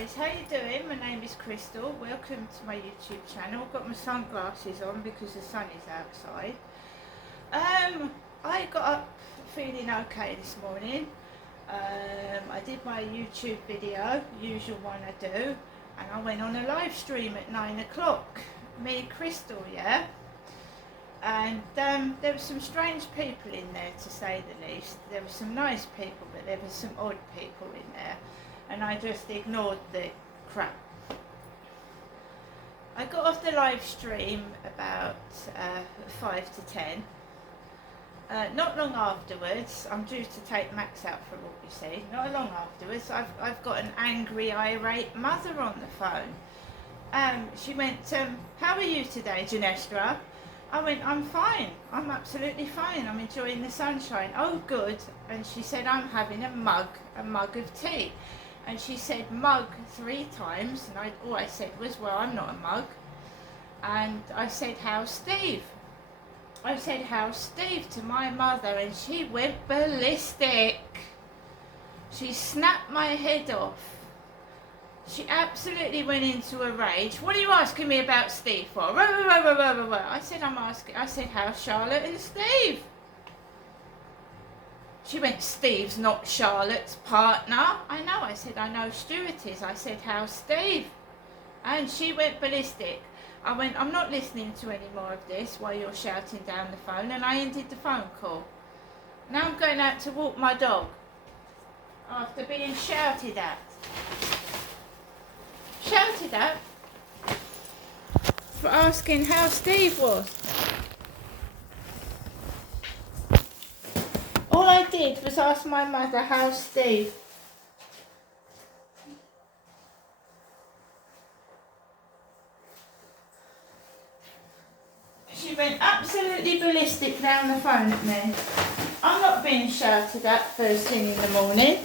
guys, how you doing? My name is Crystal. Welcome to my YouTube channel. I've got my sunglasses on because the sun is outside. I got up feeling okay this morning. I did my YouTube video, usual one I do, and I went on a live stream at 9 o'clock. Me, Crystal, yeah? And there were some strange people in there, to say the least. There were some nice people, but there were some odd people in there, and I just ignored the crap. I got off the live stream about 5 to 10. Not long afterwards, I'm due to take Max out for a walk, you see. Not long afterwards, I've got an angry, irate mother on the phone. She went, how are you today, Janestra? I went, I'm fine. I'm absolutely fine. I'm enjoying the sunshine. Oh, good. And she said, I'm having a mug of tea. And she said mug 3 times. And all I said was, well, I'm not a mug. And I said, how's Steve? I said, how's Steve to my mother? And she went ballistic. She snapped my head off. She absolutely went into a rage. What are you asking me about Steve for? I said, I said, how's Charlotte and Steve? She went, Steve's not Charlotte's partner. I know, I said, I know Stuart is. I said, how's Steve? And she went ballistic. I went, I'm not listening to any more of this while you're shouting down the phone, and I ended the phone call. Now I'm going out to walk my dog after being shouted at. Shouted at for asking how Steve was. All I did was ask my mother, how's Steve? She went absolutely ballistic down the phone at me. I'm not being shouted at first thing in the morning.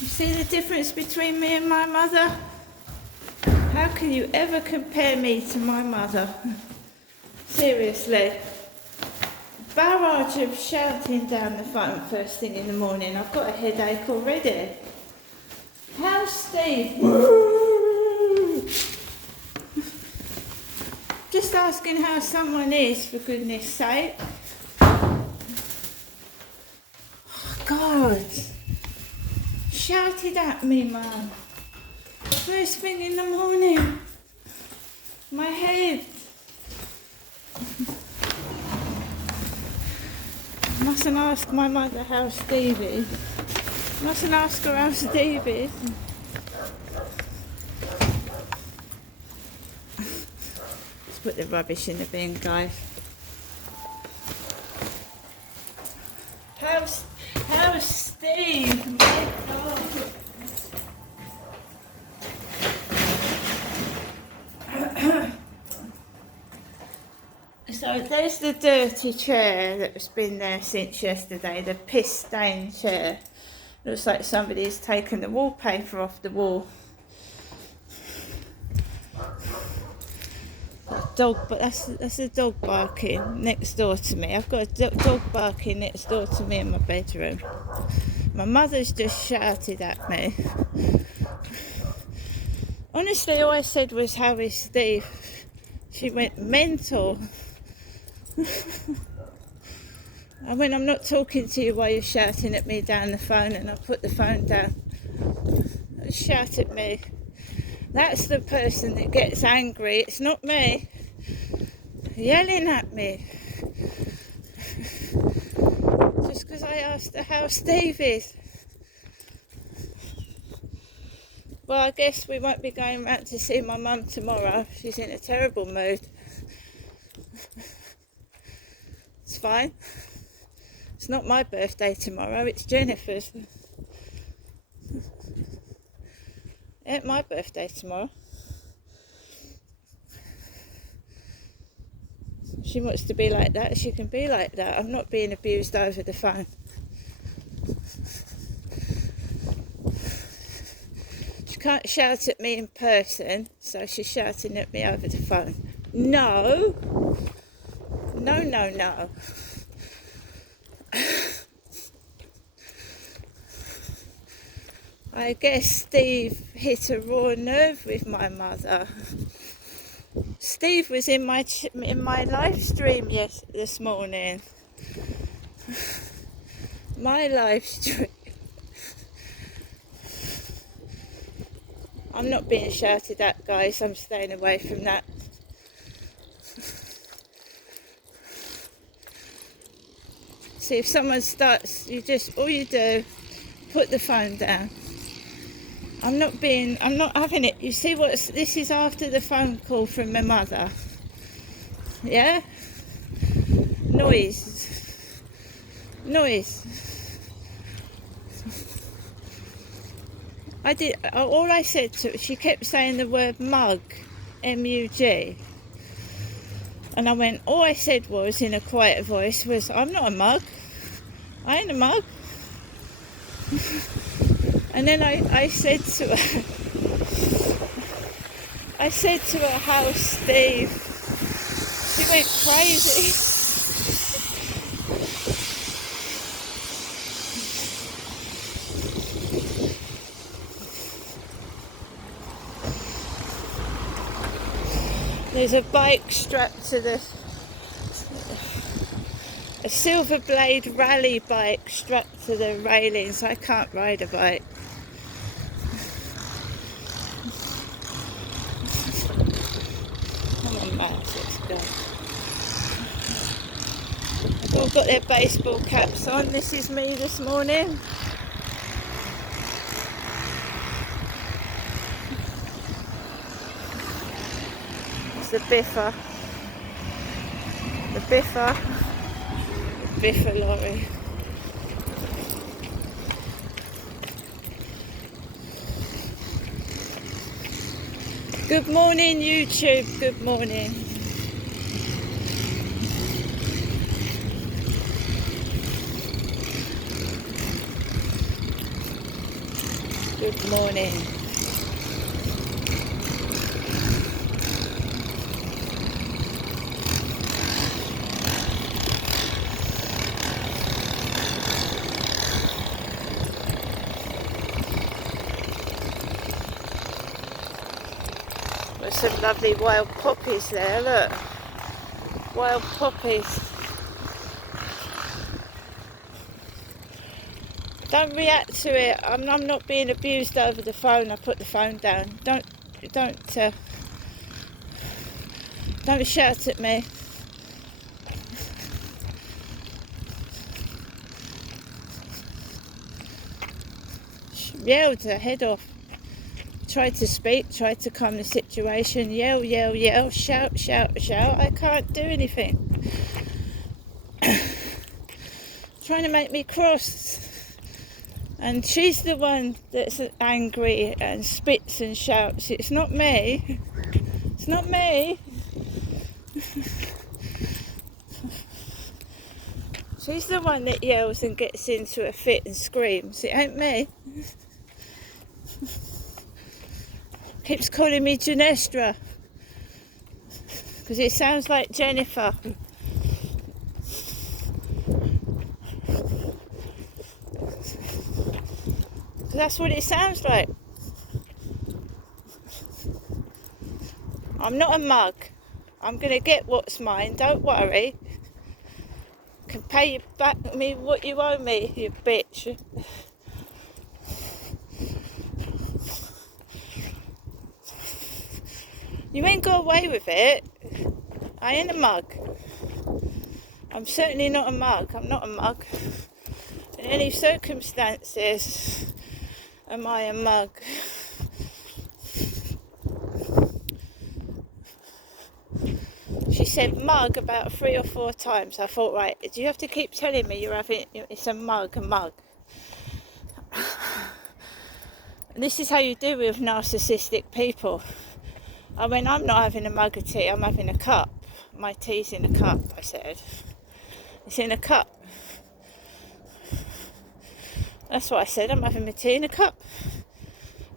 You see the difference between me and my mother? How can you ever compare me to my mother? Seriously. Barrage of shouting down the phone first thing in the morning. I've got a headache already. How's Steve? Just asking how someone is, for goodness sake. Oh, God. Shouted at me, man. First thing in the morning. My head. Mustn't ask my mother how Steve is. Mustn't ask her how Steve is. Let's put the rubbish in the bin, guys. How's Steve? My God. So there's the dirty chair that's been there since yesterday, the piss-stained chair. Looks like somebody's taken the wallpaper off the wall. That dog, but that's a dog barking next door to me. I've got a dog barking next door to me in my bedroom. My mother's just shouted at me. Honestly, all I said was, how is Steve? She went mental. I went, I'm not talking to you while you're shouting at me down the phone, and I put the phone down. Shout at me. That's the person that gets angry. It's not me. Yelling at me. Just because I asked her how Steve is. Well, I guess we won't be going round to see my mum tomorrow. She's in a terrible mood. It's fine. It's not my birthday tomorrow, it's Jennifer's. It ain't my birthday tomorrow. She wants to be like that, she can be like that. I'm not being abused over the phone. She can't shout at me in person, so she's shouting at me over the phone. No. No, no, no. I guess Steve hit a raw nerve with my mother. Steve was in my live stream this morning. My live stream. I'm not being shouted at, guys. I'm staying away from that. See, if someone starts, all you do, put the phone down. I'm not having it. You see this is after the phone call from my mother. Yeah? Noise. All I said to her, she kept saying the word mug, M-U-G. And I went, all I said was, in a quieter voice, was, I'm not a mug. I ain't a mug. And then I said to her, how's Steve? She went crazy. There's a bike strapped to a Silver Blade rally bike strapped to the railings. I can't ride a bike. Come on, Max, let's go. They've all got their baseball caps on. This is me this morning. It's the Biffa. The Biffa lorry. Good morning, YouTube. Good morning. Good morning. There's some lovely wild poppies there, look. Wild poppies. Don't react to it. I'm not being abused over the phone. I put the phone down. Don't shout at me. She yelled her head off. Tried to speak, tried to calm the situation. Yell, yell, yell. Shout, shout, shout. I can't do anything. Trying to make me cross. And she's the one that's angry and spits and shouts. It's not me. It's not me. She's the one that yells and gets into a fit and screams. It ain't me. Keeps calling me Janestra. Because it sounds like Jennifer. That's what it sounds like. I'm not a mug. I'm going to get what's mine, don't worry. Can pay you back me what you owe me, you bitch. You ain't got away with it. I ain't a mug. I'm certainly not a mug. I'm not a mug. In any circumstances, am I a mug? She said mug about 3 or 4 times. I thought, right, do you have to keep telling me it's a mug? And this is how you do with narcissistic people. I went, I'm not having a mug of tea, I'm having a cup. my tea's in a cup, I said. It's in a cup. That's what I said, I'm having my tea in a cup.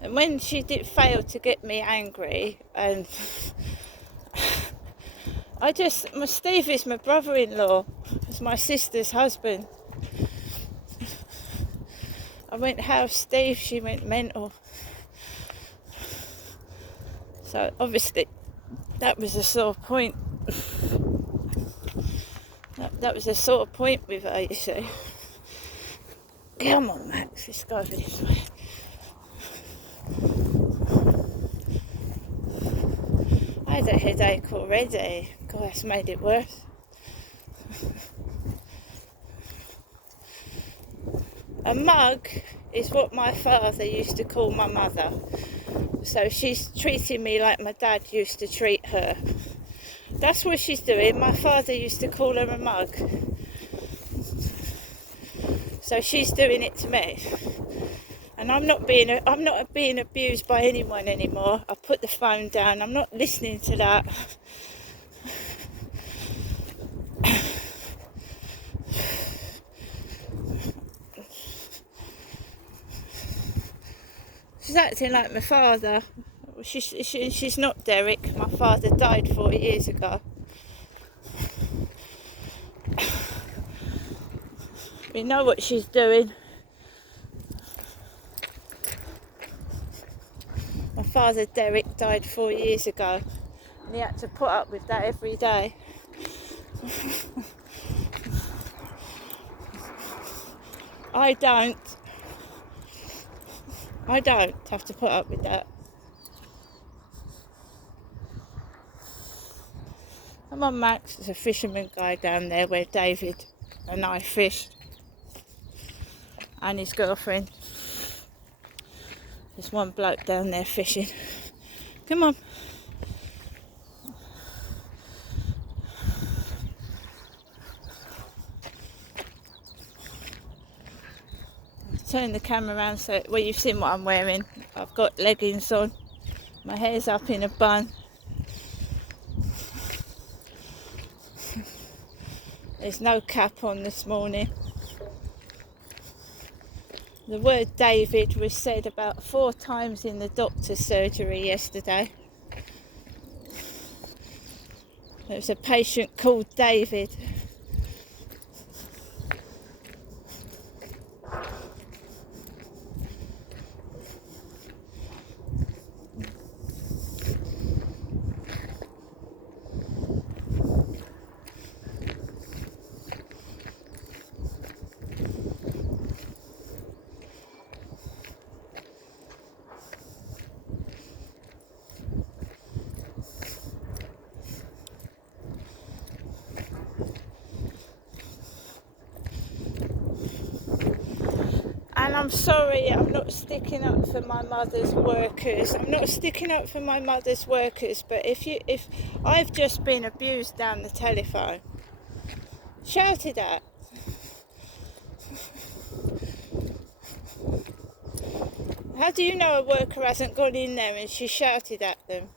And when she did fail to get me angry, and Steve is my brother-in-law, it's my sister's husband. I went, how's Steve? She went mental. So obviously that was a sore point. That was a sore point with her, you see. Come on, Max, let's go this way. I had a headache already. God, that's made it worse. A mug is what my father used to call my mother. So she's treating me like my dad used to treat her. That's what she's doing. My father used to call her a mug. So she's doing it to me. And I'm not being abused by anyone anymore. I put the phone down. I'm not listening to that. She's acting like my father. She's not Derek. My father died 4 years ago. We know what she's doing. My father Derek died 4 years ago, and he had to put up with that every day. I don't have to put up with that. Come on, Max, there's a fisherman guy down there where David and I fished, and his girlfriend. There's one bloke down there fishing. Come on. Turn the camera around so, well, you've seen what I'm wearing. I've got leggings on. My hair's up in a bun. There's no cap on this morning. The word David was said about 4 times in the doctor's surgery yesterday. There was a patient called David. And I'm sorry, I'm not sticking up for my mother's workers. I'm not sticking up for my mother's workers, but if I've just been abused down the telephone, shouted at. How do you know a worker hasn't gone in there and she shouted at them?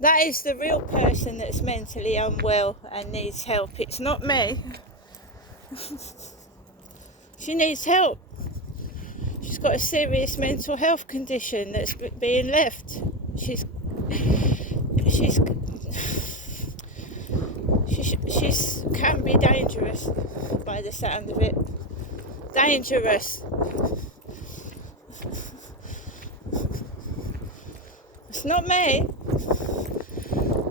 That is the real person that's mentally unwell and needs help. It's not me. She needs help. She's got a serious mental health condition that's being left. She can be dangerous by the sound of it. Dangerous. It's not me.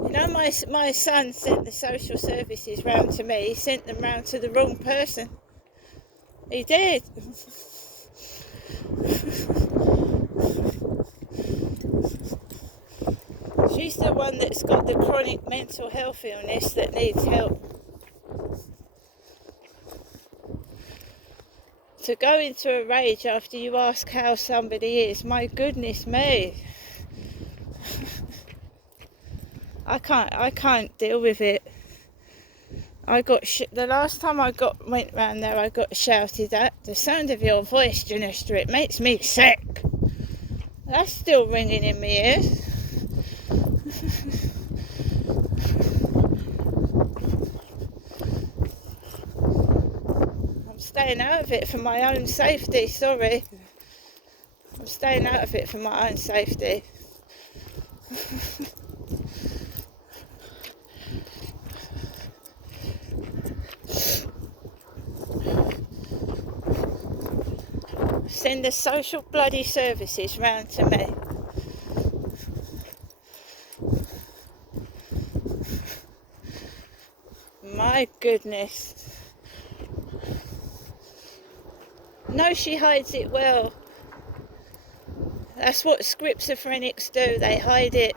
You know, my son sent the social services round to me. He sent them round to the wrong person. He did. She's the one that's got the chronic mental health illness that needs help. To go into a rage after you ask how somebody is, my goodness me. I can't deal with it. The last time I went round there, I got shouted at. The sound of your voice, Janista, it makes me sick. That's still ringing in my ears. I'm staying out of it for my own safety, sorry. I'm staying out of it for my own safety. Send the social bloody services round to me. My goodness. No, she hides it well. That's what schizophrenics do, they hide it.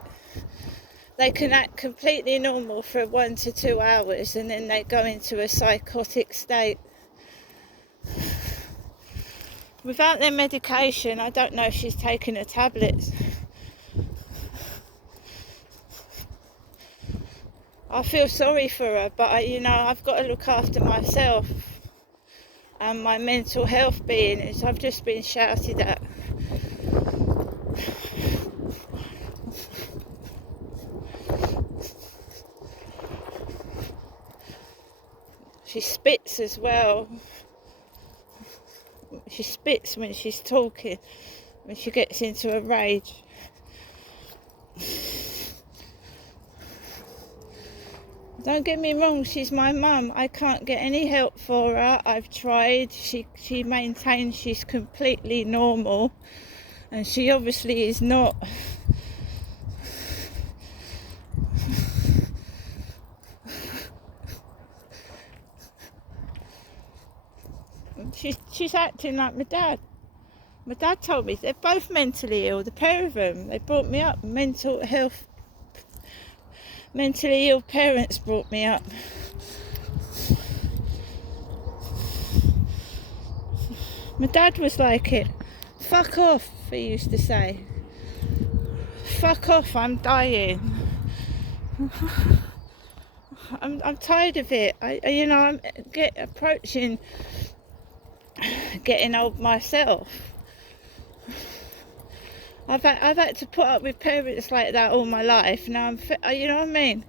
They can act completely normal for 1 to 2 hours and then they go into a psychotic state. Without their medication, I don't know if she's taken her tablets. I feel sorry for her, but I've got to look after myself and my mental health being. I've just been shouted at. She spits as well. She spits when she's talking, when she gets into a rage. Don't get me wrong, she's my mum. I can't get any help for her. I've tried. She maintains she's completely normal, and she obviously is not. She's acting like my dad. My dad told me they're both mentally ill, the pair of them. They brought me up, mentally ill parents brought me up. My dad was like it. Fuck off, he used to say. Fuck off, I'm dying. I'm tired of it. I'm approaching getting old myself. I've had to put up with parents like that all my life. Now you know what I mean?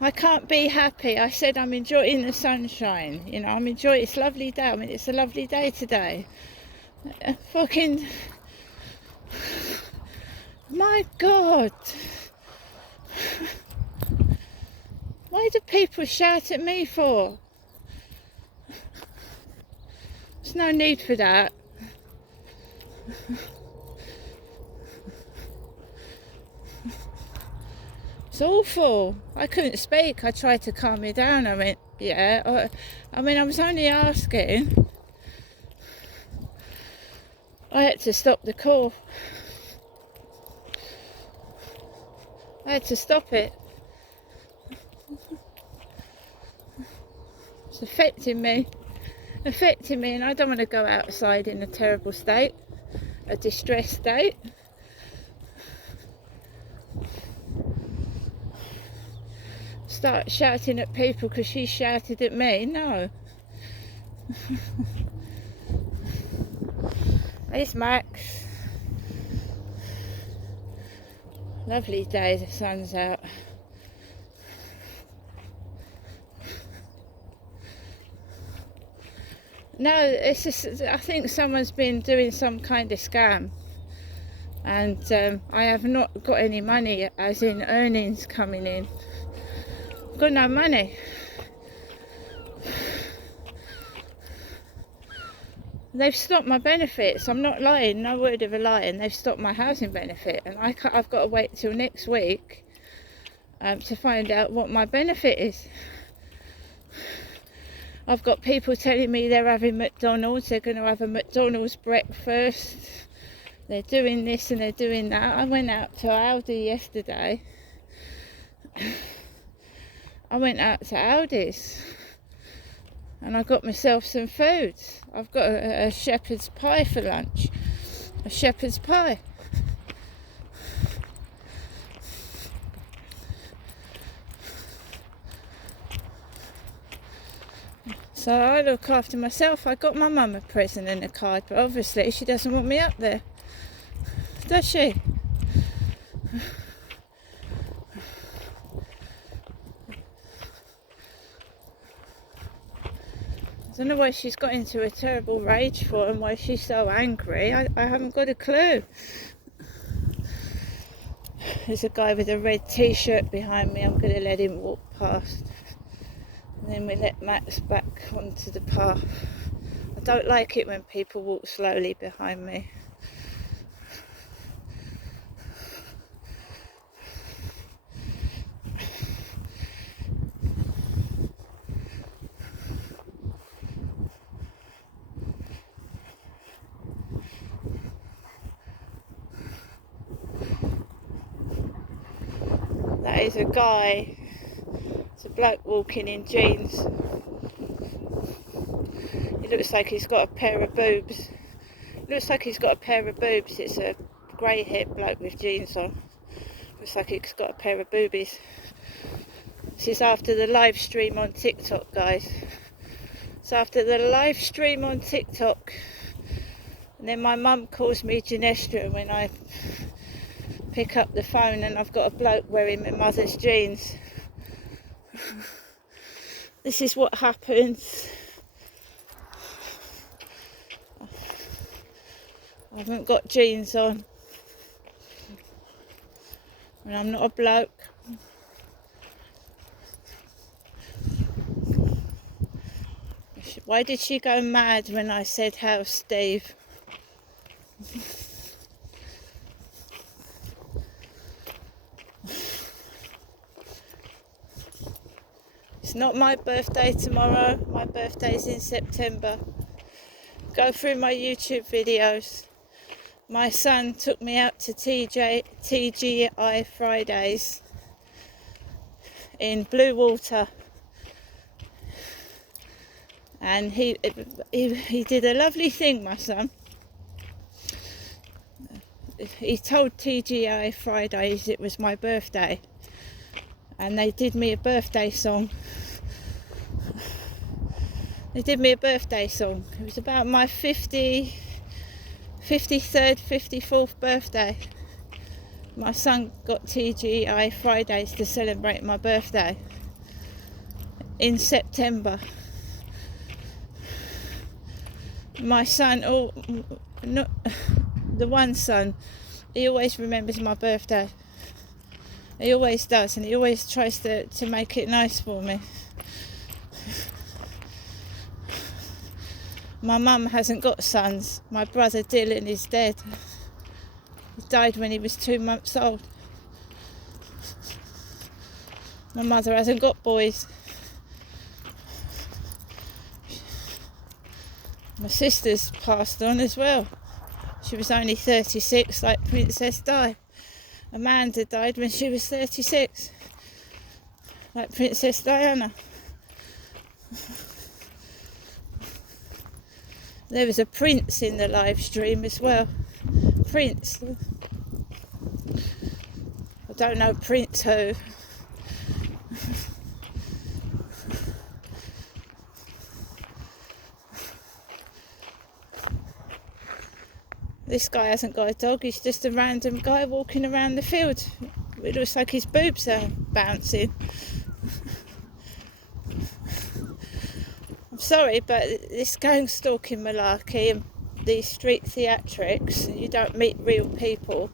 I can't be happy. I said I'm enjoying the sunshine. I'm enjoying. It's a lovely day. I mean, it's a lovely day today. Fucking, my God. Why do people shout at me for? There's no need for that. It's awful. I couldn't speak. I tried to calm me down. I went, yeah. I was only asking. I had to stop the call. I had to stop it. It's affecting me, and I don't want to go outside in a terrible state, a distressed state. Start shouting at people because she shouted at me. No. It's Max. Lovely day, the sun's out. No, it's just, I think someone's been doing some kind of scam, and I have not got any money, as in earnings coming in. I've got no money. They've stopped my benefits. I'm not lying, no word of a lie, and they've stopped my housing benefit, and I've got to wait till next week to find out what my benefit is. I've got people telling me they're having McDonald's, they're going to have a McDonald's breakfast, they're doing this and they're doing that. I went out to Aldi yesterday. I went out to Aldi's and I got myself some food. I've got a shepherd's pie for lunch. A shepherd's pie. So I look after myself. I got my mum a present and a card, but obviously she doesn't want me up there, does she? I don't know why she's got into a terrible rage for and why she's so angry. I haven't got a clue. There's a guy with a red t-shirt behind me. I'm going to let him walk past. And then we let Max back onto the path. I don't like it when people walk slowly behind me. That is a guy. It's a bloke walking in jeans. He looks like he's got a pair of boobs. It's a grey-haired bloke with jeans on. Looks like he's got a pair of boobies. This is after the live stream on TikTok, guys. It's after the live stream on TikTok. And then my mum calls me Genestra when I pick up the phone and I've got a bloke wearing my mother's jeans. This is what happens. I haven't got jeans on. And I'm not a bloke. Why did she go mad when I said how's Steve? It's not my birthday tomorrow. My birthday's in September. Go through my YouTube videos. My son took me out to TGI Fridays in Blue Water. And he did a lovely thing, my son. He told TGI Fridays it was my birthday. And they did me a birthday song. It was about my 53rd, 54th birthday. My son got TGI Fridays to celebrate my birthday in September. My son, the one son, he always remembers my birthday. He always does, and he always tries to make it nice for me. My mum hasn't got sons. My brother Dylan is dead. He died when he was 2 months old. My mother hasn't got boys. My sister's passed on as well. She was only 36, like Princess Di. Amanda died when she was 36, like Princess Diana. There was a Prince in the live stream as well. Prince. I don't know Prince who. This guy hasn't got a dog, he's just a random guy walking around the field. It looks like his boobs are bouncing. I'm sorry, but this gang stalking malarkey and these street theatrics, you don't meet real people.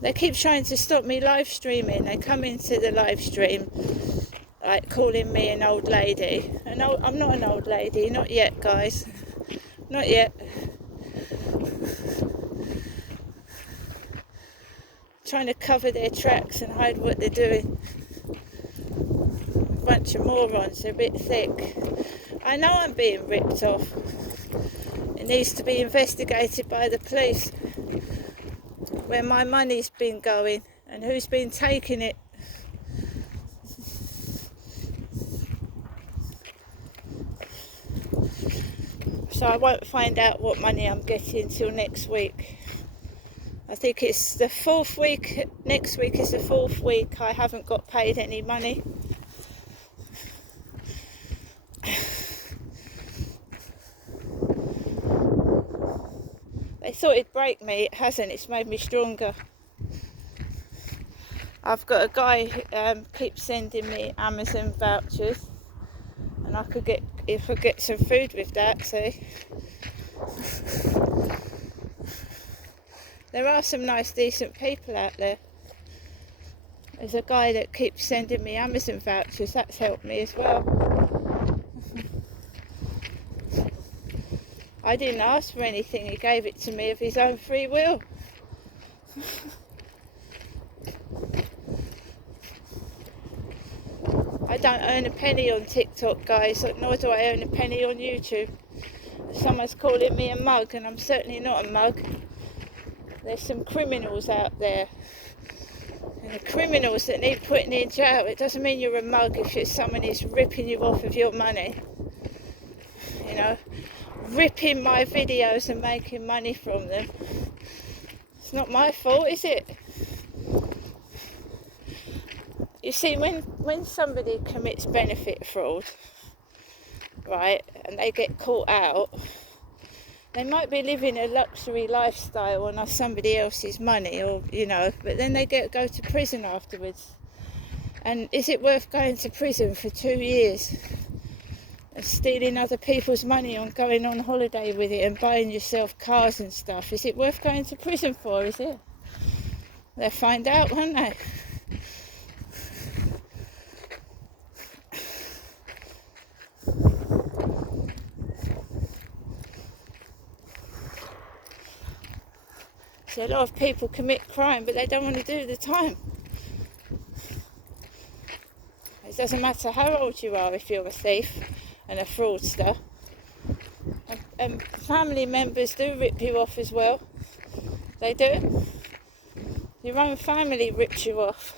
They keep trying to stop me live streaming. They come into the live stream like calling me an old lady. And I'm not an old lady, not yet, guys. Not yet. Trying to cover their tracks and hide what they're doing. A bunch of morons, they're a bit thick. I know I'm being ripped off. It needs to be investigated by the police. Where my money's been going and who's been taking it. So I won't find out what money I'm getting till next week. I think it's the 4th week, next week is the 4th week I haven't got paid any money. They thought it'd break me, it hasn't, it's made me stronger. I've got a guy who keeps sending me Amazon vouchers, and I could get some food with that, see. There are some nice decent people out there. There's a guy that keeps sending me Amazon vouchers, that's helped me as well. I didn't ask for anything, he gave it to me of his own free will. I don't earn a penny on TikTok, guys, nor do I earn a penny on YouTube. Someone's calling me a mug, and I'm certainly not a mug. There's some criminals out there, and the criminals that need putting in jail. It doesn't mean you're a mug if someone is ripping you off of your money. You know, ripping my videos and making money from them. It's not my fault, is it? You see, when somebody commits benefit fraud, right, and they get caught out, they might be living a luxury lifestyle on somebody else's money, or you know, but then they go to prison afterwards. And is it worth going to prison for 2 years and stealing other people's money on going on holiday with it and buying yourself cars and stuff? Is it worth going to prison for, is it? They'll find out, won't they? A lot of people commit crime, but they don't want to do the time. It doesn't matter how old you are if you're a thief and a fraudster. And family members do rip you off as well. They do. Your own family rips you off.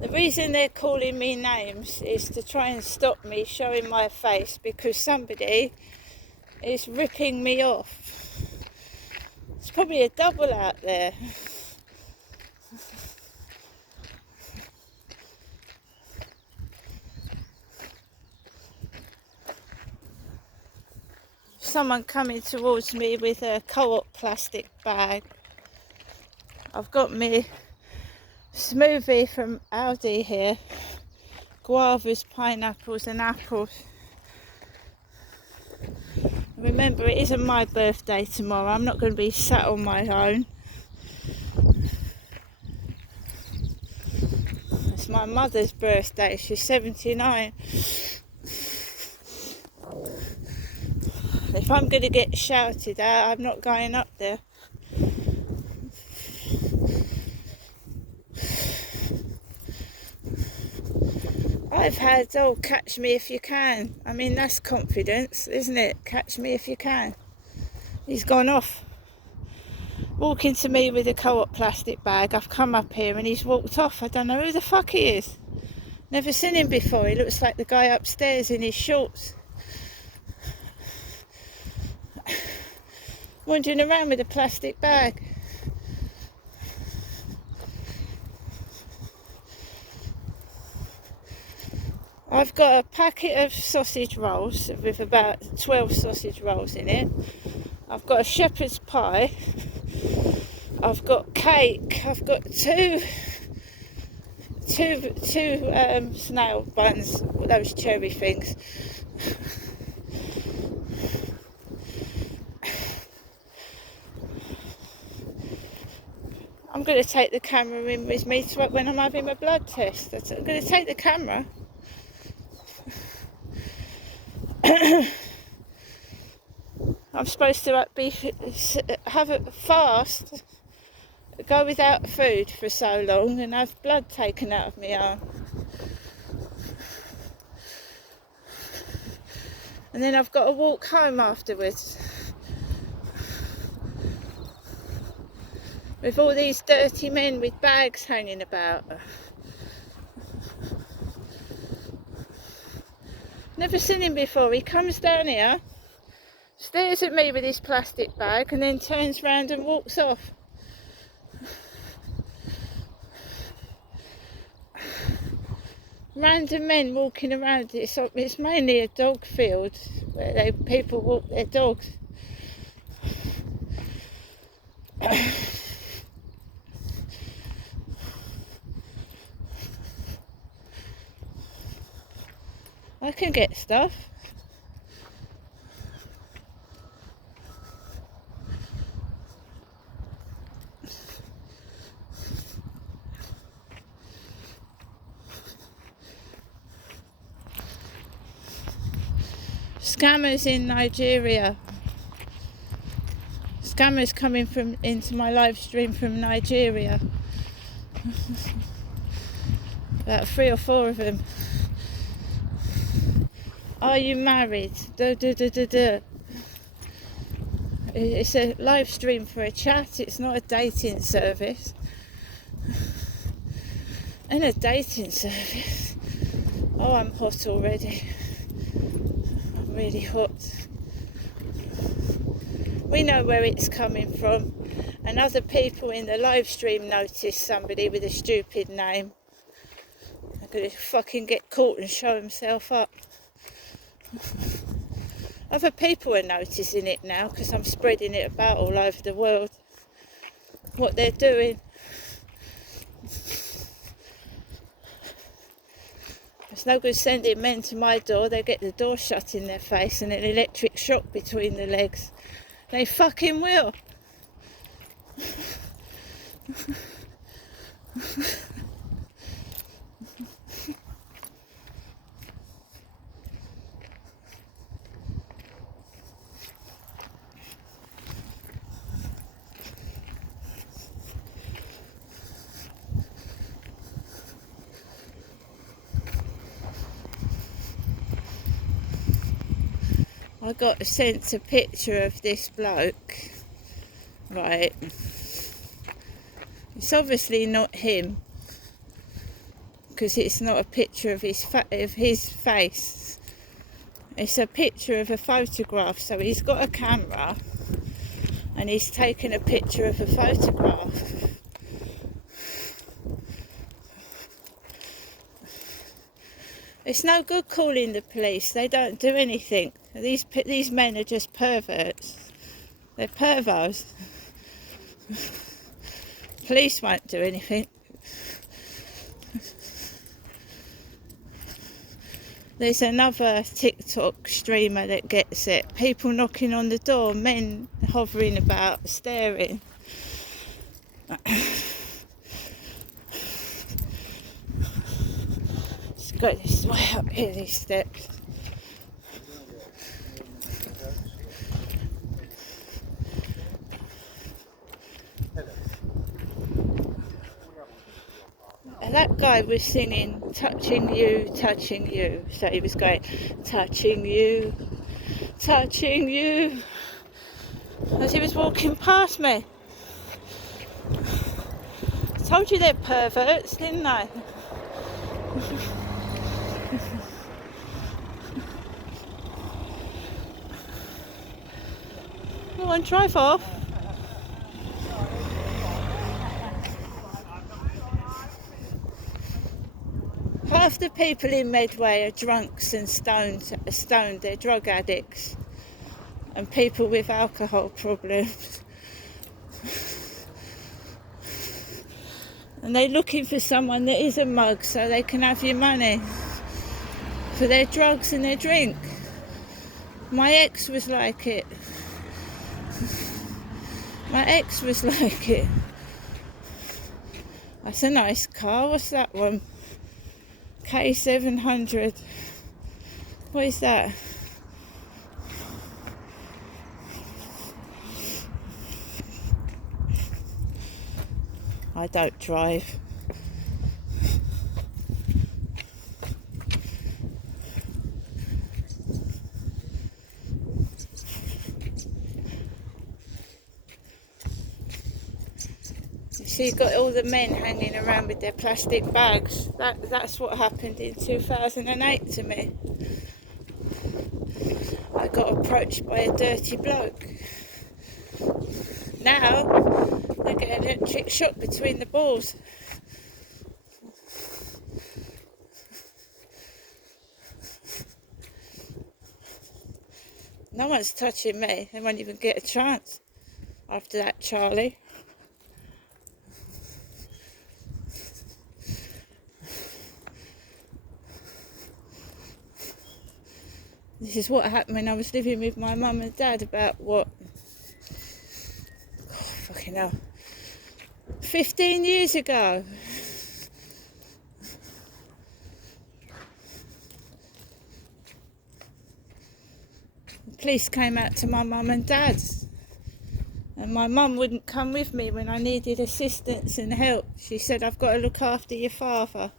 The reason they're calling me names is to try and stop me showing my face, because somebody is ripping me off. It's probably a double out there. Someone coming towards me with a Co-op plastic bag. I've got me smoothie from Aldi here, guavas, pineapples and apples. Remember, it isn't my birthday tomorrow. I'm not going to be sat on my own. It's my mother's birthday. She's 79. If I'm going to get shouted at, I'm not going up there. I've had, oh, catch me if you can. I mean, that's confidence, isn't it? Catch me if you can. He's gone off. Walking to me with a Co-op plastic bag. I've come up here and he's walked off. I don't know who the fuck he is. Never seen him before. He looks like the guy upstairs in his shorts. Wandering around with a plastic bag. I've got a packet of sausage rolls with about 12 sausage rolls in it. I've got a shepherd's pie. I've got cake. I've got two snail buns, those cherry things. I'm going to take the camera in with me when I'm having my blood test. I'm going to take the camera. I'm supposed to have a fast, go without food for so long and have blood taken out of my arm. And then I've got to walk home afterwards. With all these dirty men with bags hanging about. Never seen him before. He comes down here, stares at me with his plastic bag, and then turns round and walks off. Random men walking around. It's mainly a dog field where people walk their dogs. I can get stuff. Scammers in Nigeria. Scammers coming into my live stream from Nigeria. About 3 or 4 of them. Are you married? It's a live stream for a chat. It's not a dating service. And a dating service. Oh, I'm hot already. I'm really hot. We know where it's coming from. And other people in the live stream notice somebody with a stupid name. They're going to fucking get caught and show himself up. Other people are noticing it now because I'm spreading it about all over the world. What they're doing. It's no good sending men to my door. They get the door shut in their face and an electric shock between the legs. They fucking will. I got sent a picture of this bloke, right? It's obviously not him, because it's not a picture of his face. It's a picture of a photograph. So he's got a camera, and he's taken a picture of a photograph. It's no good calling the police. They don't do anything. These men are just perverts. They're pervos. Police won't do anything. There's another TikTok streamer that gets it. People knocking on the door, men hovering about, staring. It's got this way up here, these steps. And that guy was singing touching you, so he was going touching you, as he was walking past me. I told you they're perverts, didn't I? Go on, drive off. Half the people in Medway are drunks and stoned, they're drug addicts and people with alcohol problems. And they're looking for someone that is a mug so they can have your money for their drugs and their drink. My ex was like it. That's a nice car. What's that one? K700. What is that? I don't drive. So you've got all the men hanging around with their plastic bags. That's what happened in 2008 to me. I got approached by a dirty bloke. Now they get an electric shock between the balls. No one's touching me. They won't even get a chance after that, Charlie. This is what happened when I was living with my mum and dad about what? Oh, fucking hell. 15 years ago. The police came out to my mum and dad. And my mum wouldn't come with me when I needed assistance and help. She said, I've got to look after your father.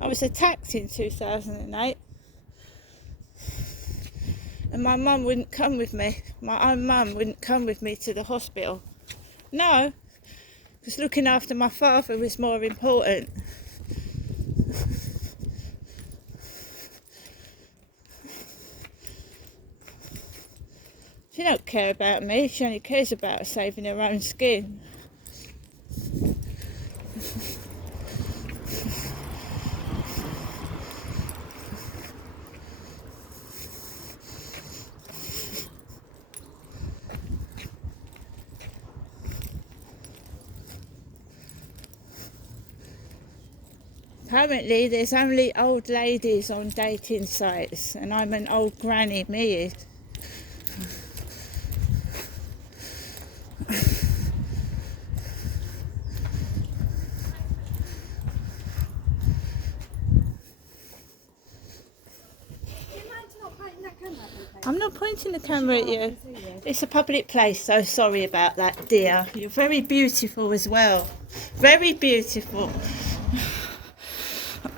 I was attacked in 2008. And my mum wouldn't come with me. My own mum wouldn't come with me to the hospital. No, because looking after my father was more important. She don't care about me. She only cares about saving her own skin. Apparently there's only old ladies on dating sites, and I'm an old granny, me is. I'm not pointing the camera at you. It's a public place, so sorry about that, dear. You're very beautiful as well. Very beautiful.